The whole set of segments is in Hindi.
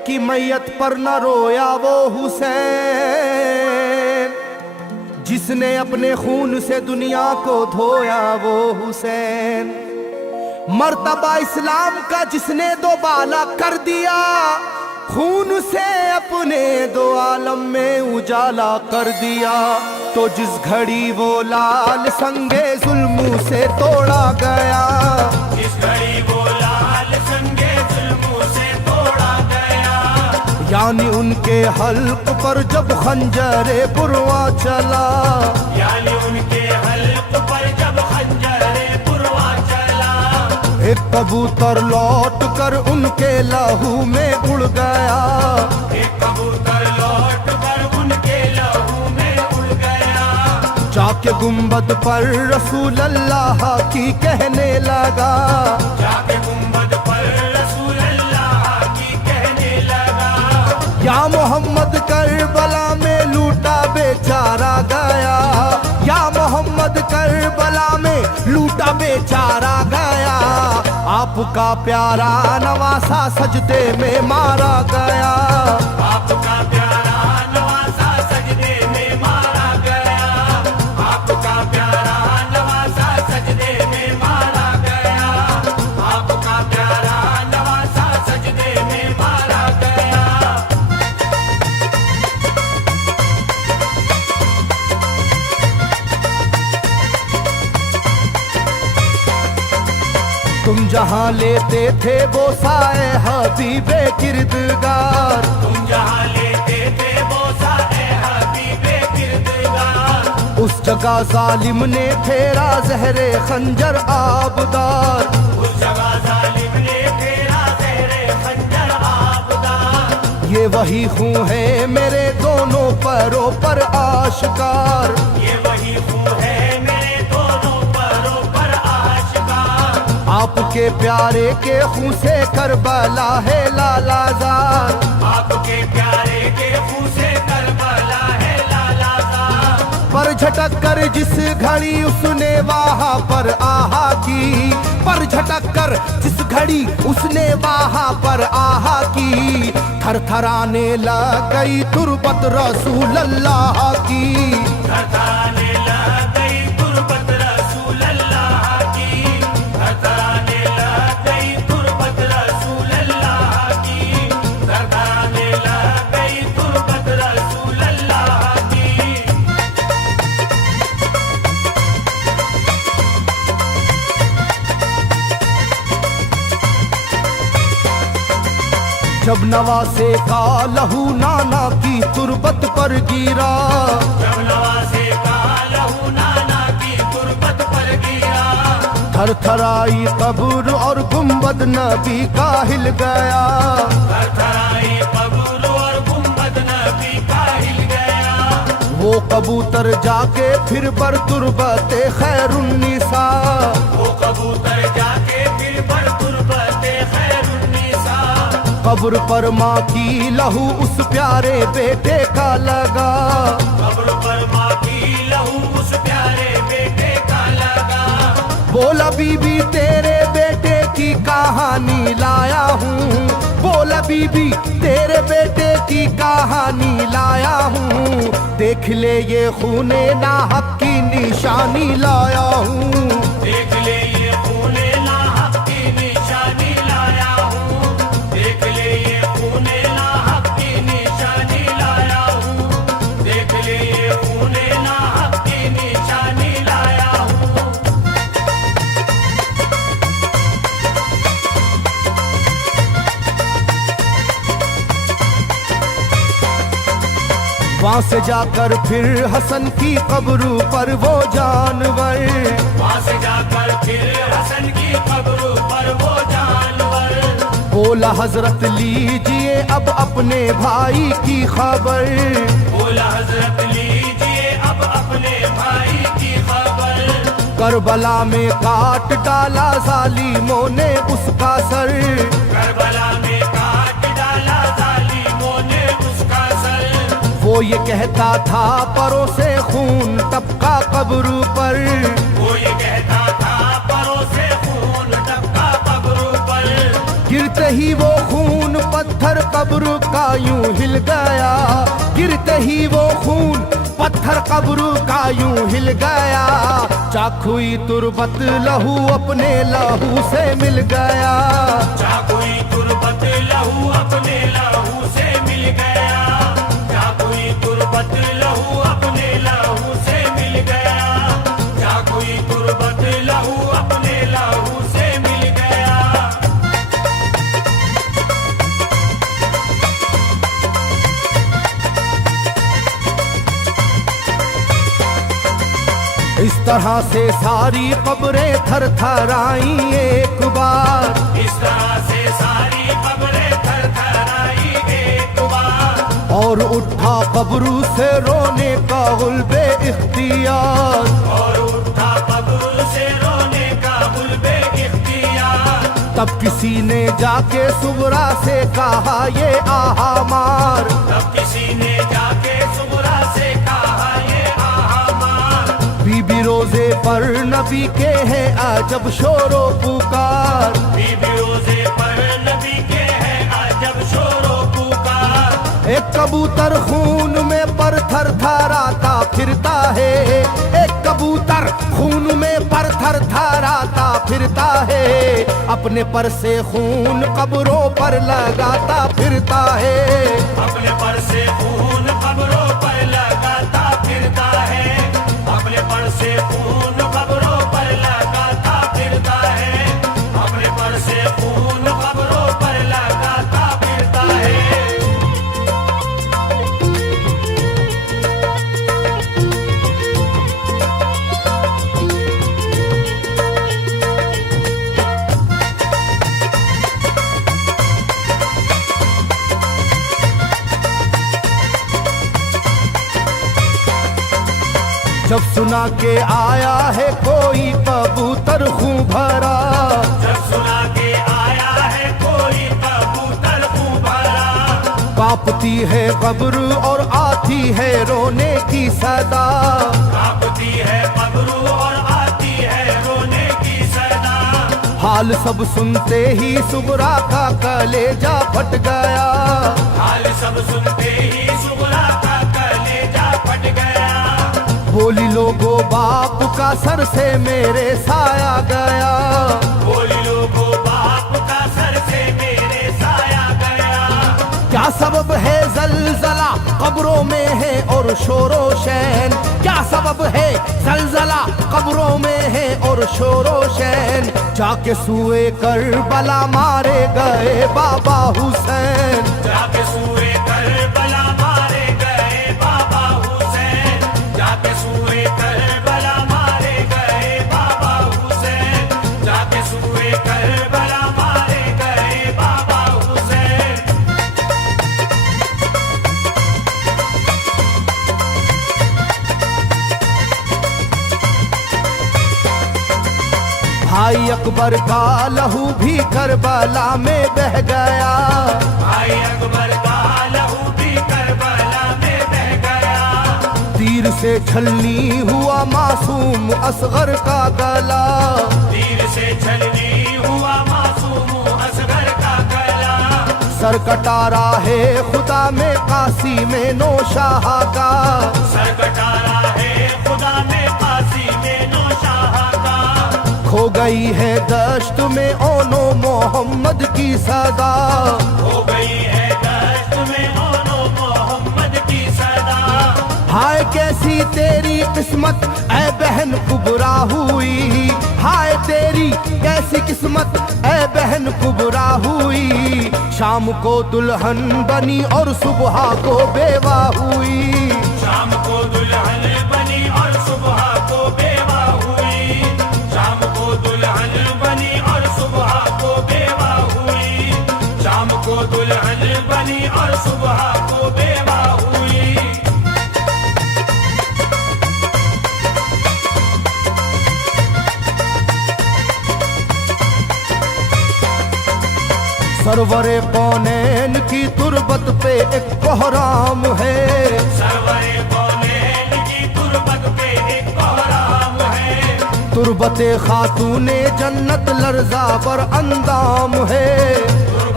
की मैयत पर न रोया वो हुसैन, जिसने अपने खून से दुनिया को धोया वो हुसैन। मर्तबा इस्लाम का जिसने दोबाला कर दिया, खून से अपने दो आलम में उजाला कर दिया। तो जिस घड़ी वो लाल संगे जुल्मों से तोड़ा गया, जिस घड़ी वो लाल संगे जुल्मों से तोड़ा गया, यानी उनके हल्क पर जब खंजरे पुरवा चला, यानी उनके हल्क पर जब खंजरे पुरवा चला, एक कबूतर लौट कर उनके लहू में उड़ गया, एक कबूतर लौट कर उनके लहू में उड़ गया, जाके गुंबद पर रसूल अल्लाह की कहने लगा, जाके गुंबद पर रसूल अल्लाह की कहने लगा, या मोहम्मद करबला में लूटा बेचारा गया, या मोहम्मद करबला में लूटा बेचारा गया। आपका प्यारा नवासा सजदे में मारा गया, आपका प्यारा नवासा सजदे में मारा गया, आपका प्यारा नवासा सजदे में मारा गया, आपका प्यारा नवासा सजदे में मारा गया। तुम जहाँ लेते थे वो साए हबीबे किरदगार, तुम जहाँ लेते थे वो साए हबीबे किरदगार, उस जगह जालिम ने फेरा जहरे खंजर आबदार, उस जगह जालिम ने फेरा जहरे खंजर आबदार। ये वही खून है मेरे दोनों पैरों पर आश्कार, ये वही खून है मेरे दोनों पैरों पर आशिकार। आपके प्यारे के खून से करबला है लालाजार, आपके प्यारे के खून से करबला है लालाजार। पर झटक कर जिस घड़ी उसने वहाँ पर आहा की, पर झटक कर जिस घड़ी उसने वहाँ पर आहा की, थरथराने लग गई तुरबत रसूल अल्लाह की, थरथराने लग गई तुरबत रसूल अल्लाह की, थरथराने लग गई तुरबत रसूल अल्लाह की, थरथराने लग गई तुरबत रसूल अल्लाह की। जब नवासे का लहू नाना की तुरबत पर गिरा, जब नवासे का लहू नाना की तुरबत पर गिरा, थरथराई कब्र और गुंबद नबी का हिल गया, थरथराई कब्र और गुंबद नबी का हिल गया। वो कबूतर जाके फिर पर तुरबते खैरुन्निसा, वो कबूतर जाके फिर पर तुरबते खैरुन्निसा, कब्र पर माँ की लहू उस प्यारे बेटे का लगा, कब्र पर माँ की लहू उस प्यारे बेटे का लगा। बोला बीबी तेरे बेटे की कहानी लाया हूँ, बोला बीबी तेरे बेटे की कहानी लाया हूँ, देख ले ये खूने नाहक की निशानी लाया हूँ, देख ले ये खूने नाहक की निशानी लाया हूँ, देख ले ये खूने नाहक की निशानी लाया हूँ, देख ले ये खूने नाहक की निशानी लाया हूँ। वहाँ से जाकर फिर हसन की कब्र पर वो जानवर, वहाँ से जाकर फिर हसन की कब्र पर वो जानवर, बोला हजरत लीजिए अब अपने भाई की खबर, बोला हजरत लीजिए अब अपने भाई की खबर। करबला में काट डाला जालिमों ने उसका सर, करबला में काट डाला जालिमों ने उसका सर। वो ये कहता था परों से खून टपका कब्र पर, वो ये कहता था परों से खून टपका कब्र पर। गिरते ही वो खून पत्थर कब्र का यूं हिल गया, गिरते ही वो खून पत्थर कब्र का यूं हिल गया। चाकुई तुरबत लहू अपने लहू से मिल गया, चाकुई तुरबत लहू अपने लहू से मिल गया, चाकुई तुरबत लहू अपने लहू से मिल गया, चाकुई तुरबत लहू अपने लहू से मिल गया। इस तरह से सारी कब्रें थर थर आई एक बार, इस तरह से सारी कब्रें थर थर आई एक बार, और उठा कब्र से रोने का गुल्बे इख्तियार, और उठा कब्र से रोने का गुल्बे इख्तियार। तब किसी ने जाके सुगरा से कहा ये आहा मार, तब किसी ने जाके सुगरा से कहा ये आहा मार। बीबी रोजे पर नबी के हैं अजब शोरो पुकार, बीबी रोजे पर नबी के हैं अजब शोरो पुकार। एक कबूतर खून में पर थर थराता फिरता है, एक कबूतर खून में पर थर थराता फिरता है, अपने पर से खून कब्रों पर लगाता फिरता है, अपने पर से खून कब्रों पर लगाता फिरता है, अपने पर से खून कब्रों पर लगाता फिरता है, अपने पर से खून कब्रों पर लगाता फिरता है। जब सुना के आया है कोई कबूतर खूं भरा, जब सुना के आया है कोई कबूतर खूं भरा, कांपती है कब्र और आती है रोने की सदा, कांपती है कब्र और आती है रोने की सदा। हाल सब सुनते ही सुगरा का कलेजा फट गया, हाल सब सुनते ही सुगरा का कलेजा फट गया। बोली लोगो बाप का सर से मेरे साया गया, बोली लोगो बाप का सर से मेरे साया गया। क्या सबब है जलजला कब्रों में है और शोरो शैन, क्या सबब है जलजला कब्रों में है और शोरो शैन। जाके सुए करबला मारे गए बाबा हुसैन, जाके सुए करबला मारे गए बाबा हुसैन, जाके सुए करबला मारे गए बाबा हुसैन, जाके सुए करबला मारे गए बाबा हुसैन। भाई अकबर का लहू भी करबला में बह गया, भाई अकबर का लहू भी करबला में बह गया। तीर से छलनी हुआ मासूम असगर का गला, तीर से छलनी हुआ मासूम असगर का गला। सर कटारा है खुदा में काशी में नौशाह का, सर कटारा है खुदा में काशी में नौशाह का। खो गई है दश्त में ओनो मोहम्मद की सदा, हो गई है दश्त में ओनो मोहम्मद की सदा। हाय कैसी तेरी किस्मत ऐ बहन कुबरा हुई, हाय तेरी कैसी किस्मत ऐ बहन कुबरा हुई। शाम को दुल्हन बनी और सुबह को बेवा हुई, शाम को दुल्हन बनी और सुबह को बेवा हुई, शाम को दुल्हन बनी और सुबह को बेवा हुई, शाम को दुल्हन बनी और सुबह को बेवा हुई। सरवरे कौनैन की तुरबत पे एक कोहराम है, सरवरे कौनैन की तुरबत पे एक कोहराम है। तुरबते खातूने जन्नत लर्जा पर अंदाम है,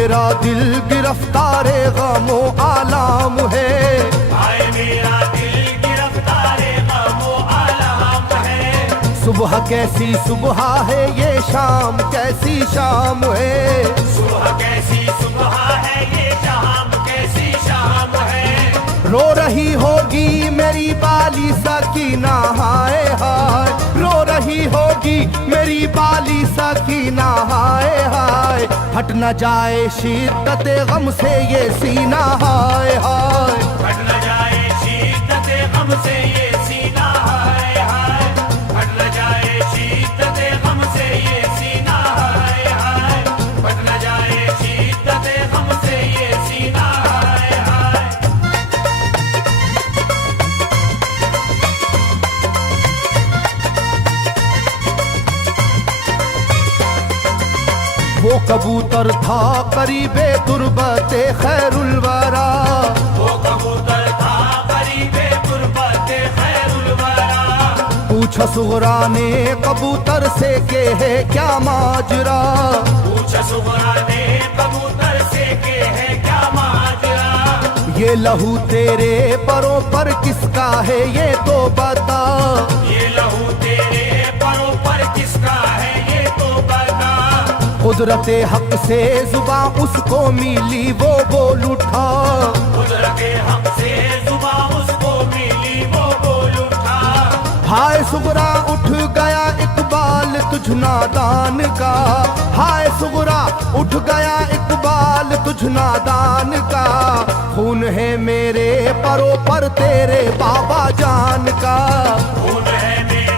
मेरा दिल गिरफ्तारे गमो आलाम है, हाय मेरा दिल गिरफ्तारे गमो आलम है। सुबह कैसी सुबह है ये शाम कैसी शाम है, सुबह कैसी सुबह है ये शाम कैसी शाम है। रो रही होगी मेरी बाली सकीना हाय हाय, रो रही होगी मेरी बाली सकीना हाय हाय, हट न जाए शिद्दत गम से ये सीना हाय हाय, हट न जाए शिद्दत गम से ये सीना हाय हाय, हट न जाए शिद्दत गम से ये सीना हाय हाय, हट न जाए शिद्दत गम से ये सीना हाय हाय। वो कबूतर था करीबे तुरबते खैरुल वरा, वो कबूतर था करीबे तुरबते खैरुल वरा। पूछा सुगरा ने कबूतर से के है क्या माजरा, पूछा सुगरा ने कबूतर से के है क्या माजरा। ये लहू तेरे परों पर किसका है ये तो बता, ये लहू तेरे परों पर किसका है ये तो बता। कुदरते हक से जुबां उसको मिली वो बोल उठा, कुदरते हक से जुबां उसको मिली वो बोल उठा। हाय सुगरा उठ गया इकबाल तुझ नादान का, हाय सुगरा उठ गया इकबाल तुझ नादान का, खून है मेरे परों पर तेरे बाबा जान का, खून है मेरे